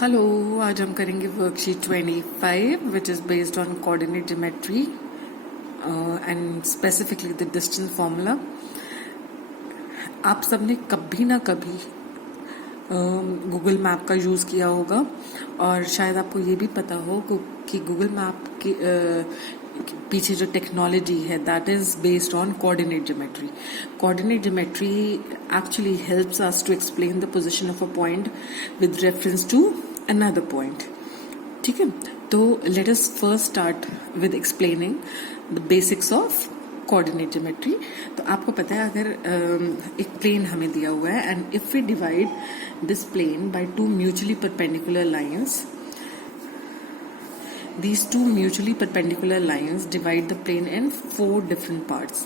Hello, आज हम करेंगे worksheet 25 which is based on coordinate geometry and specifically the distance formula. आप सबने कभी ना कभी गूगल मैप का यूज़ किया होगा और शायद आपको ये भी पता हो कि गूगल मैप के पीछे जो टेक्नोलॉजी है that is based on coordinate geometry. Coordinate geometry actually helps us to explain the position of a point with reference to another point. ठीक है, तो let us first start with explaining the basics of coordinate geometry. तो आपको पता है अगर एक plane हमें दिया हुआ है and if we divide this plane by two mutually perpendicular lines, these two mutually perpendicular lines divide the plane in 4 different parts.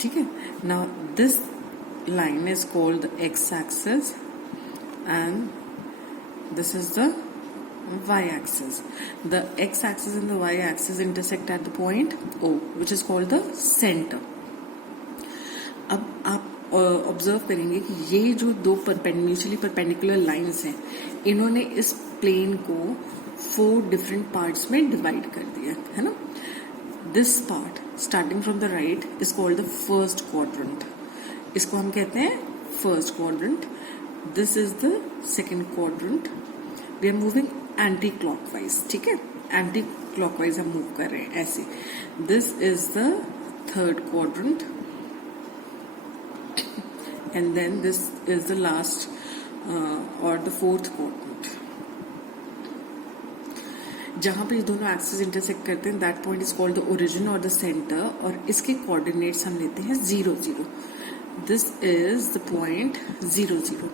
ठीक है, now this line is called the x-axis and this is the y-axis. The x-axis and the y-axis intersect at the point O, which is called the center. अब आप observe करेंगे कि ये जो दो mutually perpendicular lines हैं, इन्होंने इस प्लेन को 4 डिफरेंट पार्ट्स में डिवाइड कर दिया है ना। This part starting from the right is called the first quadrant. इसको हम कहते हैं first quadrant. This is the second quadrant. We are moving anti clockwise. ठीक है, एंटी क्लॉकवाइज हम मूव कर रहे हैं ऐसे। This is the third quadrant and then this is the last or the fourth quadrant. जहां पे ये दोनों एक्सिस इंटरसेक्ट करते हैं that point is called the origin और द सेंटर, और इसके कोऑर्डिनेट्स हम लेते हैं 0 0। This is the point 0 0।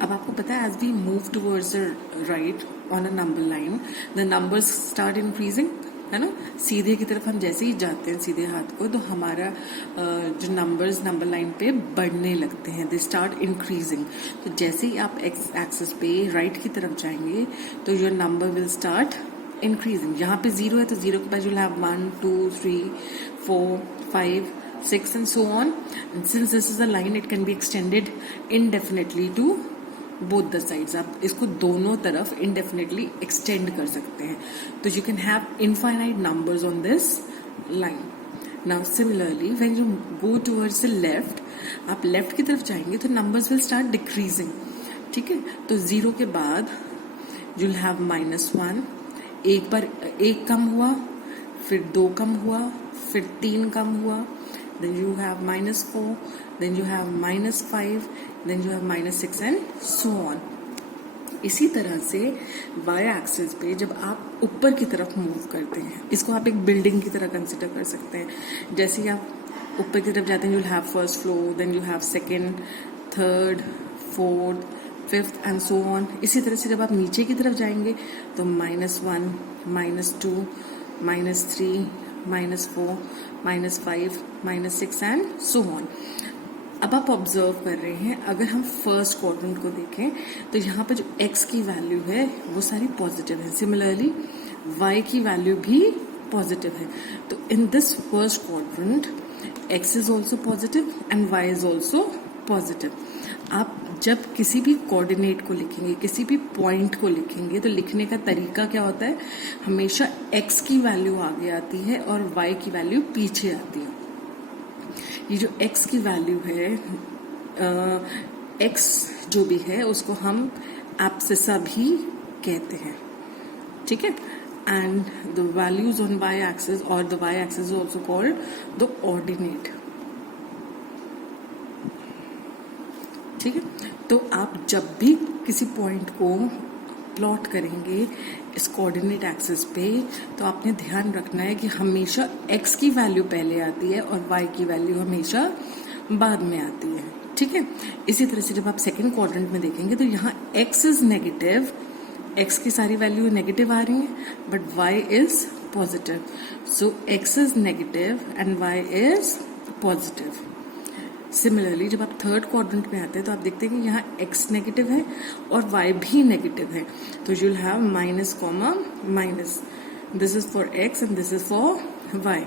अब आपको पता है as we move towards the right on a number line the numbers start increasing, है ना। सीधे की तरफ हम जैसे ही जाते हैं सीधे हाथ को, तो हमारा जो नंबर्स नंबर लाइन पे बढ़ने लगते हैं, दे स्टार्ट इंक्रीजिंग। तो जैसे ही आप एक्स एक्सिस पे राइट की तरफ जाएंगे तो your number will start increasing. यहाँ पे 0 है तो 0 के बाद you'll have 1 2 3 4 5 6 and so on. And since this is a line, it can be extended indefinitely to both the sides. आप इसको दोनों तरफ इंडेफिनेटली एक्सटेंड कर सकते हैं, तो you can have infinite numbers on this line. Now similarly when you go towards the left, आप left की तरफ जाएंगे तो नंबर्स विल स्टार्ट डिक्रीजिंग। ठीक है, तो 0 के बाद यू विल हैव -1, एक बार 1 कम हुआ, फिर 2 कम हुआ, फिर 3 कम हुआ, then you have -4, then you have -5, then you have -6 and so on. इसी तरह से y एक्सिस पे जब आप ऊपर की तरफ मूव करते हैं, इसको आप एक बिल्डिंग की तरह कंसिडर कर सकते हैं। जैसे ही आप ऊपर की तरफ जाते हैं you'll have first floor, then you have second, third, fourth, fifth and so on. इसी तरह से जब आप नीचे की तरफ जाएंगे तो -1, -2, -3, -4, -5, -6 एंड सो ऑन। अब आप ऑब्जर्व कर रहे हैं, अगर हम फर्स्ट क्वाड्रेंट को देखें तो यहाँ पे जो x की वैल्यू है वो सारी पॉजिटिव है। सिमिलरली y की वैल्यू भी पॉजिटिव है। तो in this first quadrant x is also positive and y is also positive. आप जब किसी भी कोऑर्डिनेट को लिखेंगे, किसी भी पॉइंट को लिखेंगे, तो लिखने का तरीका क्या होता है, हमेशा x की वैल्यू आगे आती है और y की वैल्यू पीछे आती है। ये जो x की वैल्यू है, x जो भी है उसको हम एब्सिसा भी कहते हैं। ठीक है, and the values on y axis और the y axis is also called the ordinate. ठीक है, तो आप जब भी किसी पॉइंट को प्लॉट करेंगे इस कोऑर्डिनेट एक्सिस पे, तो आपने ध्यान रखना है कि हमेशा x की वैल्यू पहले आती है और y की वैल्यू हमेशा बाद में आती है। ठीक है, इसी तरह से जब आप सेकंड क्वाड्रेंट में देखेंगे तो यहाँ x इज नेगेटिव, x की सारी वैल्यू नेगेटिव आ रही है, but y is positive. So x is negative and y is positive. Similarly जब आप थर्ड क्वाड्रेंट में आते हैं तो आप देखते हैं कि यहाँ x नेगेटिव है और y भी नेगेटिव है, तो you will have minus comma minus. This is for x and this is for y।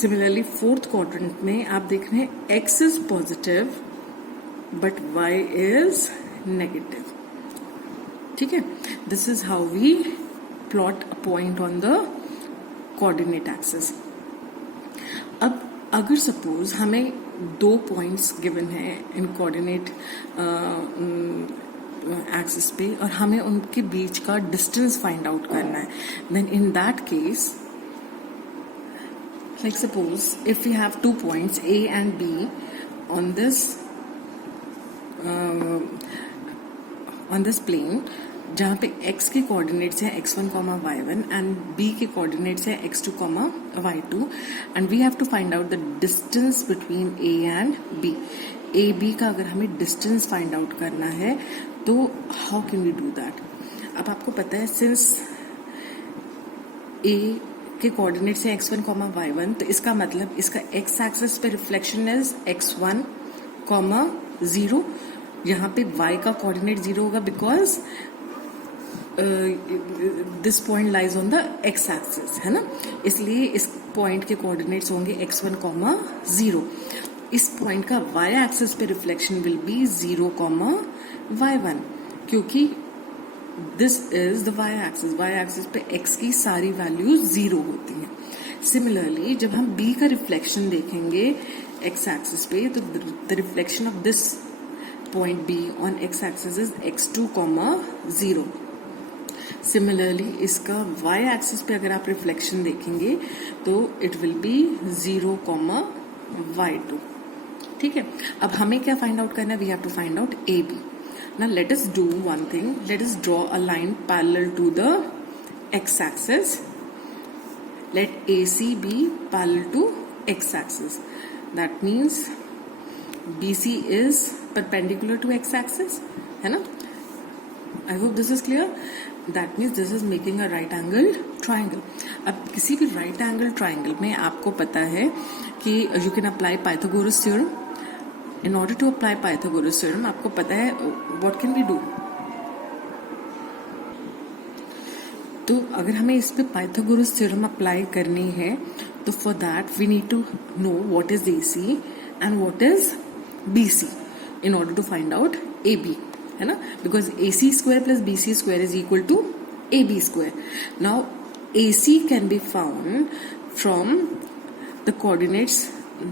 Similarly fourth quadrant में आप देख रहे हैं x is positive but y is negative. ठीक है, this is how we plot a point on the coordinate axis. अब अगर suppose हमें 2 पॉइंट्स गिवन है इन कोऑर्डिनेट एक्सिस पे और हमें उनके बीच का डिस्टेंस फाइंड आउट करना है, then in that case, like suppose if we have 2 points A and B on this plane, जहाँ पे x के कोऑर्डिनेट्स है x1, y1 एंड b के कोऑर्डिनेट्स है x2, y2 and we have to find out the distance between a and b. a b का अगर हमें distance find out करना है तो how can we do that? अब आपको पता है सिंस a के कोऑर्डिनेट्स है x1, y1, तो इसका मतलब इसका x एक्सिस पे रिफ्लेक्शन इज x1, 0. यहाँ पे y का कोऑर्डिनेट 0 होगा because this point lies on the x axis, है ना, इसलिए इस पॉइंट के कोऑर्डिनेट्स होंगे x1, 0. इस पॉइंट का y एक्सिस पे रिफ्लेक्शन विल बी 0, y1, क्योंकि this is the y axis. y axis पे x की सारी वैल्यूज 0 होती हैं. सिमिलरली जब हम b का रिफ्लेक्शन देखेंगे x एक्सिस पे, तो the reflection of this point b on x axis is x2, 0. Similarly इसका y एक्सिस पे अगर आप रिफ्लेक्शन देखेंगे तो इट विल बी 0, y2. ठीक है, अब हमें क्या फाइंड आउट करना है? We have to find out AB. Now let us do one thing. Let us draw a line parallel to the x-axis. Let AC be parallel to x-axis. That means BC is perpendicular to x-axis. है ना? I hope this is clear. That means this is making a right angle triangle. अब किसी भी right angle triangle में आपको पता है कि you can apply Pythagoras theorem. In order to apply Pythagoras theorem, आपको पता है what can we do? तो अगर हमें इस पे Pythagoras theorem अप्लाई करनी है तो for that we need to know what is AC and what is BC in order to find out AB, है ना, because AC square plus BC square is equal to AB square. Now AC can be found from the coordinates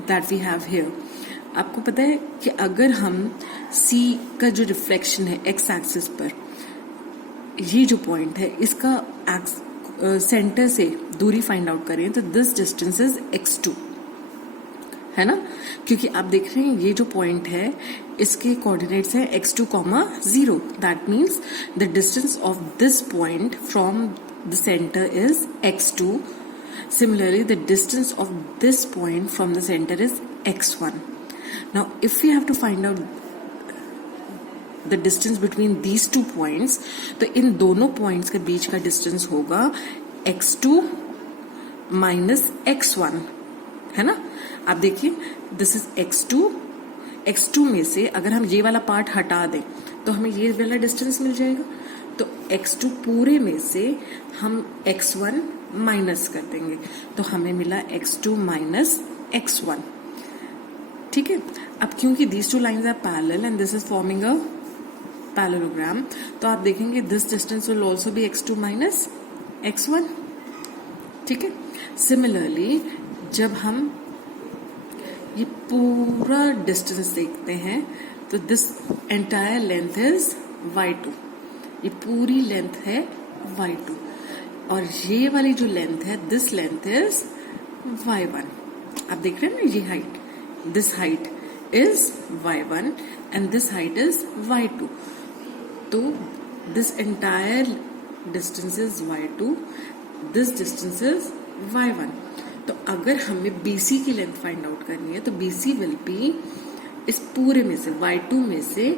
that we have here. आपको पता है कि अगर हम C का जो रिफ्लेक्शन है x एक्सिस पर, ये जो पॉइंट है इसका सेंटर से दूरी फाइंड आउट करें तो दिस डिस्टेंस इज x2, है ना, क्योंकि आप देख रहे हैं ये जो पॉइंट है इसके कोऑर्डिनेट्स है x2, 0. That means the distance of this point from the centre is x2. Similarly, the distance of this point from the center is x1. Now, if we have to find out the distance between these 2 points, तो इन दोनों points के बीच का distance होगा x2 minus x1, है ना. आप देखिए this is x2. x2 में से अगर हम ये वाला पार्ट हटा दें तो हमें ये वाला distance मिल जाएगा. तो x2 पूरे में से हम x1 माइनस कर देंगे तो हमें मिला x2 माइनस x1. ठीक है, अब क्योंकि these two lines are parallel and this is forming a parallelogram, तो आप देखेंगे this distance will also be x2 minus x1. ठीक है, सिमिलरली जब हम ये पूरा डिस्टेंस देखते हैं तो this entire length is y2. ये पूरी लेंथ है y2 और ये वाली जो लेंथ है दिस लेंथ इज y1. आप देख रहे हैं ना, ये height, this height is y1 and this height is y2. तो this entire distance is y2, this distance is y1. तो अगर हमें BC की लेंथ फाइंड आउट करनी है तो BC will be इस पूरे में से y2 में से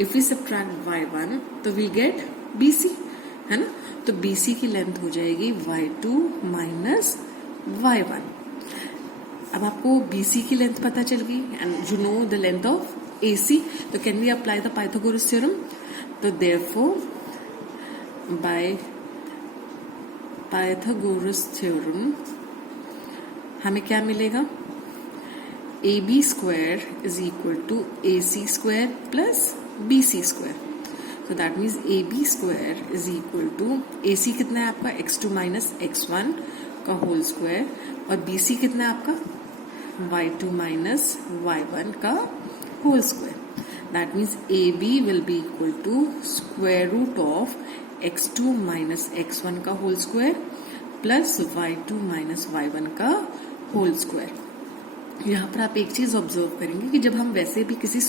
if we subtract y1 तो we get BC, है ना. तो BC की लेंथ हो जाएगी y2 minus y1. अब आपको BC की लेंथ पता चल गई and you know the length of AC. तो can we apply the Pythagoras theorem? तो देयरफॉर बाय पाइथागोरस थ्योरम हमें क्या मिलेगा? AB square is equal to AC square plus BC square. So that means A B square is equal to, A C कितना है आपका x2 minus x1 का whole square, और B C कितना है आपका y2 माइनस y1 का whole square. That means A B will be equal to square root of x2 minus x1 का whole square plus y2 minus y1 का whole square. यहाँ पर आप एक चीज ऑब्जर्व करेंगे कि जब हम वैसे भी किसी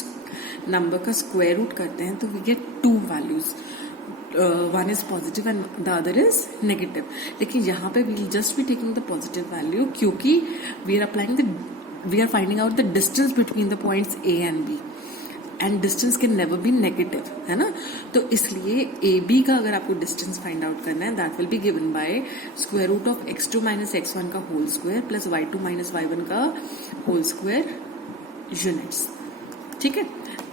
नंबर का स्क्वायर रूट करते हैं तो we get two values, one is positive and the other is negative. लेकिन यहाँ पे we just be taking the positive value क्योंकि we are finding out the distance between the points A and B, and distance can never be negative, है ना. तो इसलिए A B का अगर आपको डिस्टेंस फाइंड आउट करना है that will be given by square root of x2 minus x1 का whole square plus y2 minus y1 का होल स्क्वायर यूनिट्स. ठीक है.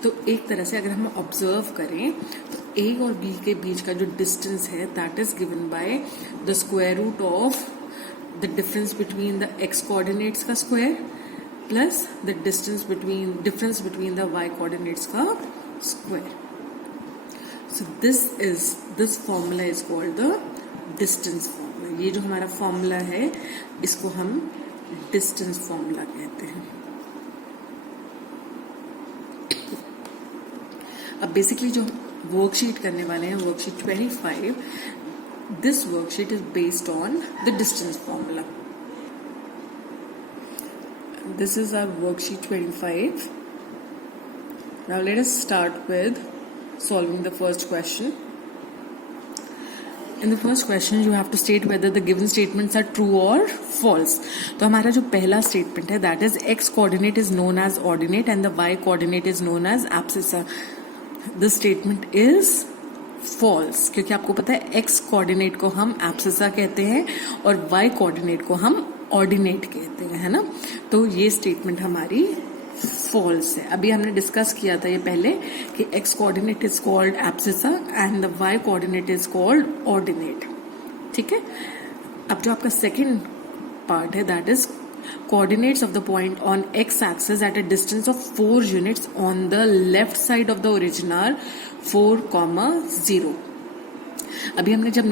तो एक तरह से अगर हम ऑब्जर्व करें तो ए और बी के बीच का जो डिस्टेंस है that is given by the square root of the difference between the x coordinates का square plus the difference between the y coordinates का square. So this formula is called the distance formula. ये जो हमारा formula है इसको हम distance formula कहते हैं. अब basically जो वर्कशीट करने वाले हैं worksheet 25, this worksheet is based on the distance formula. This is our worksheet 25. Now let us start with solving the first question. In the first question you have to state whether the given statements are true or false. तो हमारा जो पहला statement है that is x coordinate is known as ordinate and the y coordinate is known as abscissa. This statement is false क्योंकि आपको पता है x coordinate को हम abscissa कहते हैं और y coordinate को हम ऑर्डिनेट कहते हैं, है ना. तो ये स्टेटमेंट हमारी फॉल्स है. अभी हमने डिस्कस किया था ये पहले कि x coordinate is called abscissa and the y coordinate is called ordinate. ठीक है. अब जो आपका सेकंड पार्ट है that is coordinates of the point on x axis at a distance of 4 units on the left side of the origin are 4,0. अभी हमने जब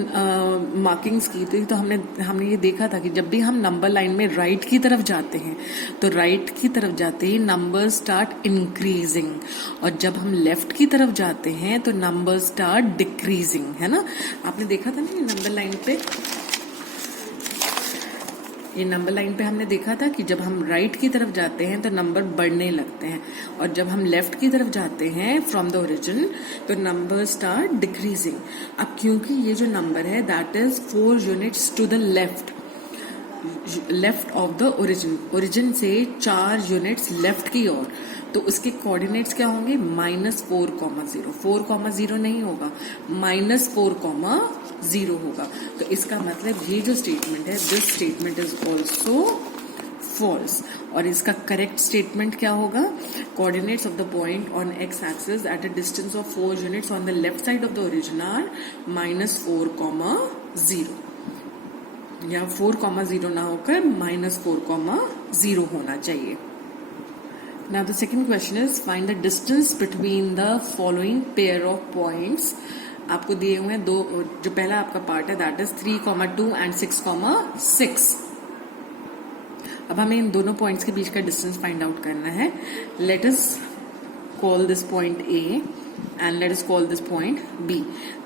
markings की थी तो हमने ये देखा था कि जब भी हम नंबर लाइन में राइट की तरफ जाते हैं तो राइट की तरफ जाते ही नंबर स्टार्ट इंक्रीजिंग, और जब हम लेफ्ट की तरफ जाते हैं तो नंबर स्टार्ट डिक्रीजिंग, है ना. आपने देखा था ना ये नंबर लाइन पे हमने देखा था कि जब हम राइट की तरफ जाते हैं तो नंबर बढ़ने लगते हैं, और जब हम लेफ्ट की तरफ जाते हैं फ्रॉम द ओरिजिन तो नंबर स्टार्ट डिक्रीजिंग. अब क्योंकि ये जो नंबर है that is 4 units to the left of the origin से 4 यूनिट्स लेफ्ट की ओर, तो उसके कोऑर्डिनेट्स क्या होंगे -4,0. 4,0 नहीं होगा, -4,0 होगा. तो इसका मतलब ये जो स्टेटमेंट है this statement is also false. और इसका करेक्ट स्टेटमेंट क्या होगा, coordinates of the point on x axis at a distance of 4 units on the left side of the origin are -4,0, या 4,0 ना होकर -4,0 होना चाहिए. Now the second question is find the distance between the following pair of points. आपको दिए हुए हैं दो, जो पहला आपका पार्ट है दैट इज 3,2 एंड 6,6. अब हमें इन दोनों पॉइंट्स के बीच का डिस्टेंस फाइंड आउट करना है. Let us call this point A and let us call this point B.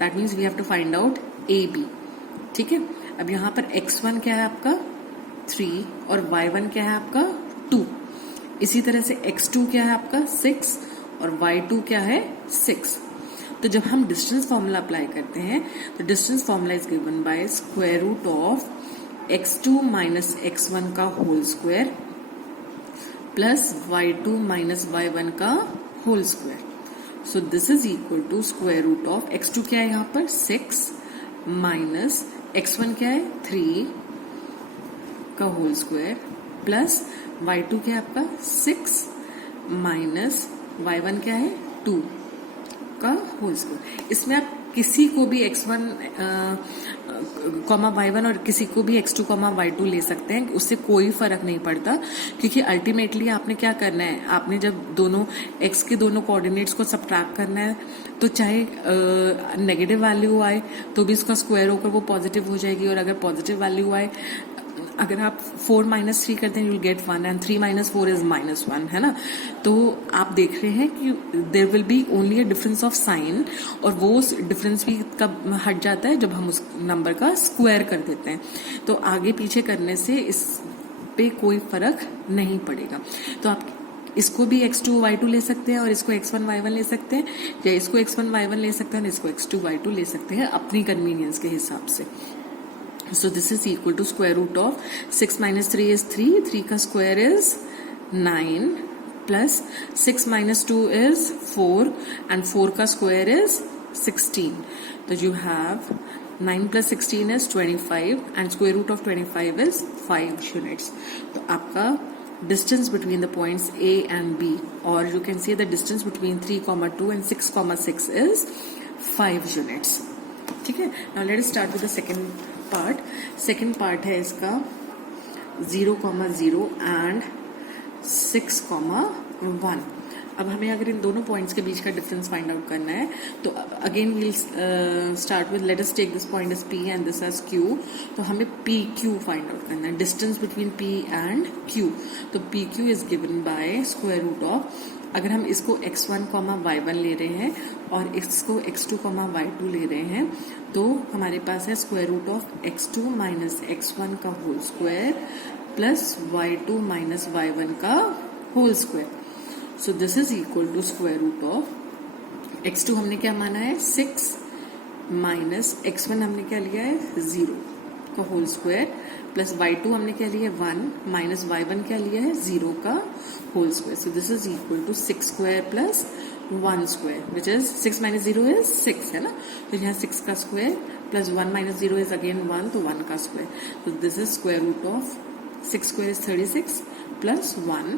That means we have to find out AB. ठीक है. अब यहाँ पर x1 क्या है आपका 3 और y1 क्या है आपका 2. इसी तरह से x2 क्या है आपका 6 और y2 क्या है 6. तो जब हम डिस्टेंस फॉर्मूला अप्लाई करते हैं तो distance formula is given by square root of x2 minus x1 का whole square plus y2 minus y1 का whole square. So this is equal to square root of x2 क्या है यहाँ पर 6 minus x1 क्या है 3 का होल स्क्वायर प्लस y2 क्या है आपका 6 माइनस y1 क्या है 2 का होल स्क्वायर. इसमें आप किसी को भी x1 कॉमा y1 और किसी को भी x2 कॉमा y2 ले सकते हैं, उससे कोई फर्क नहीं पड़ता, क्योंकि अल्टीमेटली आपने क्या करना है, आपने जब दोनों x के दोनों कोऑर्डिनेट्स को सब्ट्रैक्ट करना है, तो चाहे नेगेटिव वैल्यू आए तो भी इसका स्क्वायर होकर वो पॉजिटिव हो जाएगी, और अगर पॉजिटिव वैल्यू आए, अगर आप 4 - 3 करते हैं you will get 1 and 3 - 4 is -1, है ना। तो आप देख रहे हैं कि there will be only a difference of sign, और वो डिफरेंस भी कब हट जाता है, जब हम उस नंबर का स्क्वायर कर देते हैं। तो आगे पीछे करने से इस पे कोई फर्क नहीं पड़ेगा। तो आप इसको भी x2 y2 ले सकते हैं, और इसको x1 y1 ले सकते हैं, या इसको x1 y1 ले सकते हैं और इसको x2 y2 ले सकते हैं अपनी कन्वीनियंस के हिसाब से। So this is equal to square root of 6 minus 3 is 3. 3 का square is 9 plus 6 minus 2 is 4 and 4 का square is 16. So you have 9 plus 16 is 25 and square root of 25 is 5 units. तो आपका distance between the points A and B, or you can say the distance between 3,2 and 6,6 is 5 units. ठीक है। Now let us start with the second part. Second part है इसका 0,0 and 6,1। अब हमें अगर इन दोनों पॉइंट्स के बीच का डिफरेंस फाइंड आउट करना है, तो again we'll start with, let us take this point as P and this as Q। तो हमें PQ फाइंड आउट करना है, distance between P and Q। तो PQ is given by square root of, अगर हम इसको x1, y1 ले रहे हैं और इसको x2, y2 ले रहे हैं, तो हमारे पास है square root of x2 minus x1 का whole square plus y2 minus y1 का whole square. So this is equal to square root of x2 हमने क्या माना है 6 माइनस x1 हमने क्या लिया है 0 का होल स्क्वायर प्लस y2 हमने क्या लिया है 1 माइनस y1 क्या लिया है 0 का whole square. So this is equal to 6 square plus 1 square, which is 6 minus 0 is 6, है ना। तो यहाँ 6 का square plus 1 minus 0 is again 1, तो 1 का स्क्वायर। तो this is square root of 6 square is 36 plus 1,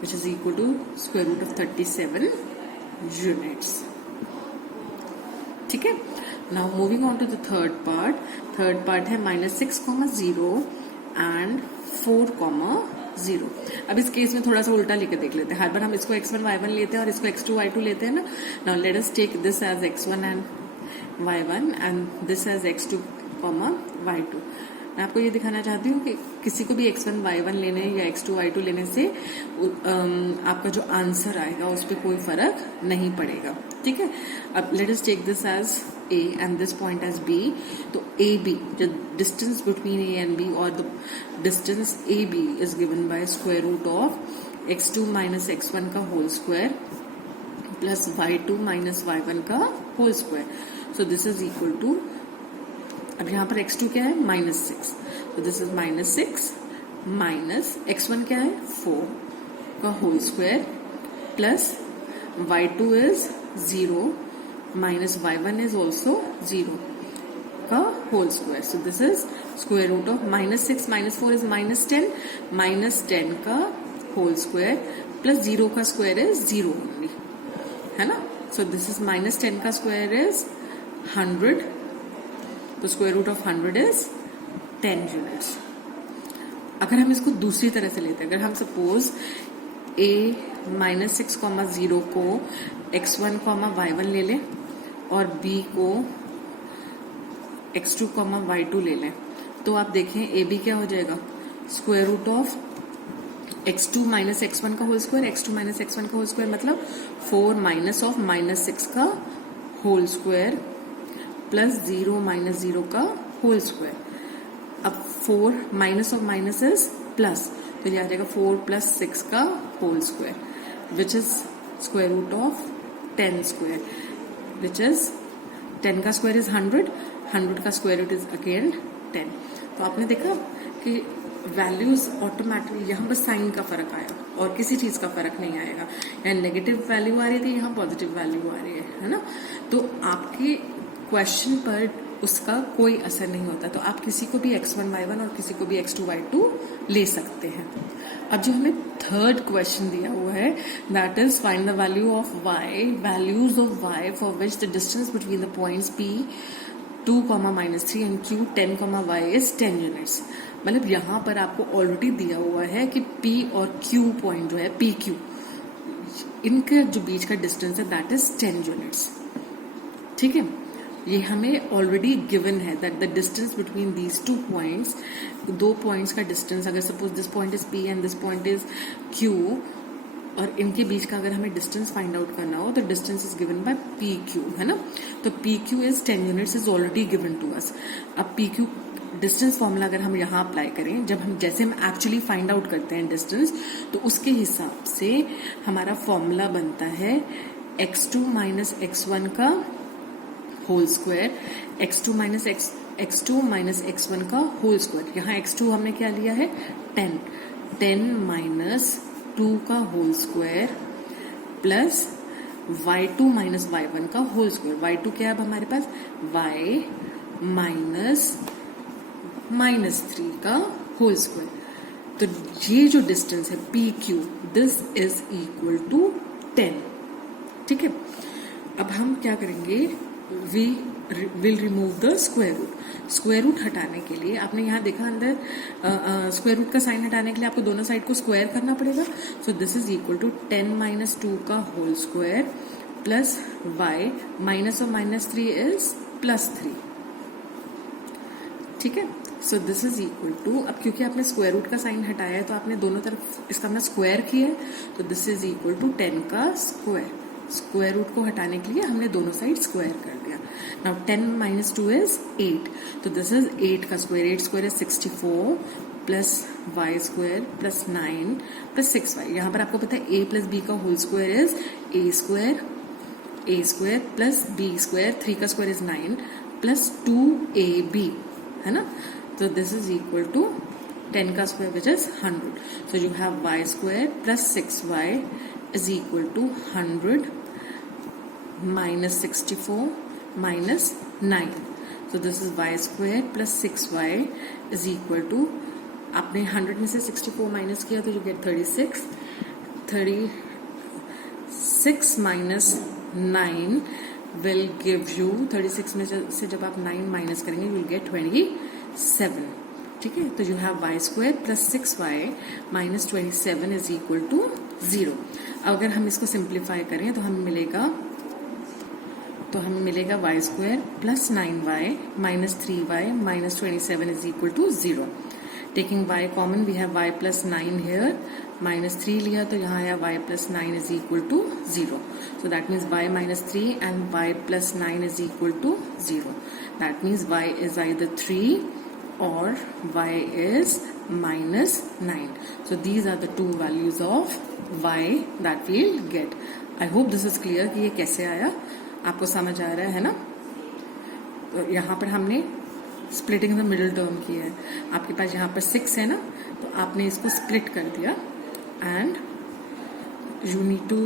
which is equal to square root of 37 units. ठीक है। Now moving on to the third part. Third part है -6,0 and 4,0। अब इस case में थोड़ा सा उल्टा लेके देख लेते हैं। हर बार हम इसको x1 y1 लेते हैं और इसको x2 y2 लेते हैं ना। Now let us take this as x1 and y1 and this as x2, y2। मैं आपको ये दिखाना चाहती हूँ कि किसी को भी x1 y1 लेने या x2 y2 लेने से आपका जो आंसर आएगा उस पर कोई फर्क नहीं पड़ेगा। ठीक है। अब let us take this as A and this point as B. तो AB, the distance between A and B, or the distance AB is given by square root of x2 minus x1 का whole square plus y2 minus y1 का whole square. So this is equal to, अब यहाँ पर x2 क्या है -6, so this is -6 minus x1 क्या है 4 का whole square plus y2 is 0 minus y1 is also 0 का whole square. So this is square root of -6 minus 4 is -10 minus 10 का whole square plus 0 का square is 0 only, है ना। So this is -10 का square is 100. तो square root of 100 is 10 units. अगर हम इसको दूसरी तरह से लेते हैं, अगर हम सपोज A -6,0 को x1, y1 ले लें और B को x2, y2 ले लें, तो आप देखें AB क्या हो जाएगा square root of x2 minus x1 का whole square, x2 minus x1 का होल स्क्वायर मतलब 4 माइनस ऑफ -6 का होल स्क्वायर प्लस 0 माइनस 0 का होल स्क्वायर। अब 4 minus of minus is plus, तो ये आ जाएगा 4 प्लस 6 का whole square, which is square root of 10 square, which is 10 का स्क्वायर इज 100, 100 का स्क्वायर रूट इज अगेन 10। तो आपने देखा कि वैल्यूज ऑटोमेटिकली, यहाँ बस साइन का फर्क आया और किसी चीज का फर्क नहीं आएगा। यहाँ नेगेटिव वैल्यू आ रही थी, यहाँ पॉजिटिव वैल्यू आ रही है ना। तो आपके क्वेश्चन पर उसका कोई असर नहीं होता। तो आप किसी को भी x1 y1 और किसी को भी x2 y2 ले सकते हैं। अब जो हमें थर्ड क्वेश्चन दिया हुआ है, that is find the value of y, values of y for which the distance between the points P 2, -3 and Q 10, y is 10 units. मतलब यहाँ पर आपको ऑलरेडी दिया हुआ है कि P और Q पॉइंट जो है PQ, इनके जो बीच का डिस्टेंस है दैट इज 10 यूनिट्स। ठीक है, ये हमें ऑलरेडी गिवन है that the distance between these two points, दो पॉइंट्स का डिस्टेंस, अगर suppose this point is P and this point is Q, और इनके बीच का अगर हमें डिस्टेंस फाइंड आउट करना हो तो distance is given by PQ, है ना। तो PQ is 10 units is already given to us. अब PQ डिस्टेंस फॉर्मूला अगर हम यहाँ अप्लाई करें, जब हम जैसे हम एक्चुअली फाइंड आउट करते हैं डिस्टेंस, तो उसके हिसाब से हमारा फॉर्मूला बनता है x2 माइनस x1 का whole square, x2 minus x1 का होल स्क्वायर। यहाँ x2 हमने क्या लिया है 10 माइनस 2 का whole square plus y2 minus y1 का होल स्क्वायर। y2 क्या है अब हमारे पास y माइनस 3 का होल स्क्वायर। तो ये जो डिस्टेंस है PQ, this is equal to 10। ठीक है, अब हम क्या करेंगे, we will remove the square root. Square root हटाने के लिए आपने यहाँ देखा अंदर स्क्वायर रूट का साइन हटाने के लिए आपको दोनों साइड को स्क्वायर करना पड़ेगा। So this is equal to 10 minus 2 का whole square plus y minus और -3 इज +3। ठीक है, so this is equal to, अब क्योंकि आपने स्क्वायर रूट का साइन हटाया है तो आपने दोनों तरफ इसका अपना स्क्वायर किया है, तो दिस इज इक्वल टू 10 का स्क्वायर। स्क्वायर रूट को हटाने के लिए हमने दोनों साइड स्क्वायर कर दिया। नाउ 10 माइनस 2 इज 8, तो दिस इज 8 का square. 8 square is 64 plus y square plus 9 plus 6y। यहाँ पर आपको पता है a प्लस b का whole square is a square plus b square, 3 का स्क्वायर इज 9 प्लस 2ab, है ना। तो दिस इज इक्वल टू 10 का square which is 100। So you have y square plus 6y is equal to 100 minus 64 minus 9. So this is y square plus 6y is equal to, आपने 100 में से 64 minus किया तो you get 36. 36 minus 9 will give you, 36 में से जब आप 9 minus करेंगे you will get 27. ठीक है, तो you have y square plus 6y minus 27 is equal to 0. अगर हम इसको सिंप्लीफाई करें तो हमें मिलेगा y square plus 9y minus 3y minus 27 is equal to 0. Taking y common, we have y plus 9 here, minus 3 लिया तो यहाँ आया y plus 9 is equal to 0. So that means y minus 3 and y plus 9 is equal to 0. That means y is either 3 और y is minus 9. So these are the two values of y that we'll get. I hope this is clear कि ये कैसे आया, आपको समझ आ रहा है ना। तो यहाँ पर हमने स्प्लिटिंग द मिडिल टर्म की है। आपके पास यहाँ पर 6 है ना, तो आपने इसको स्प्लिट कर दिया एंड यू नीड टू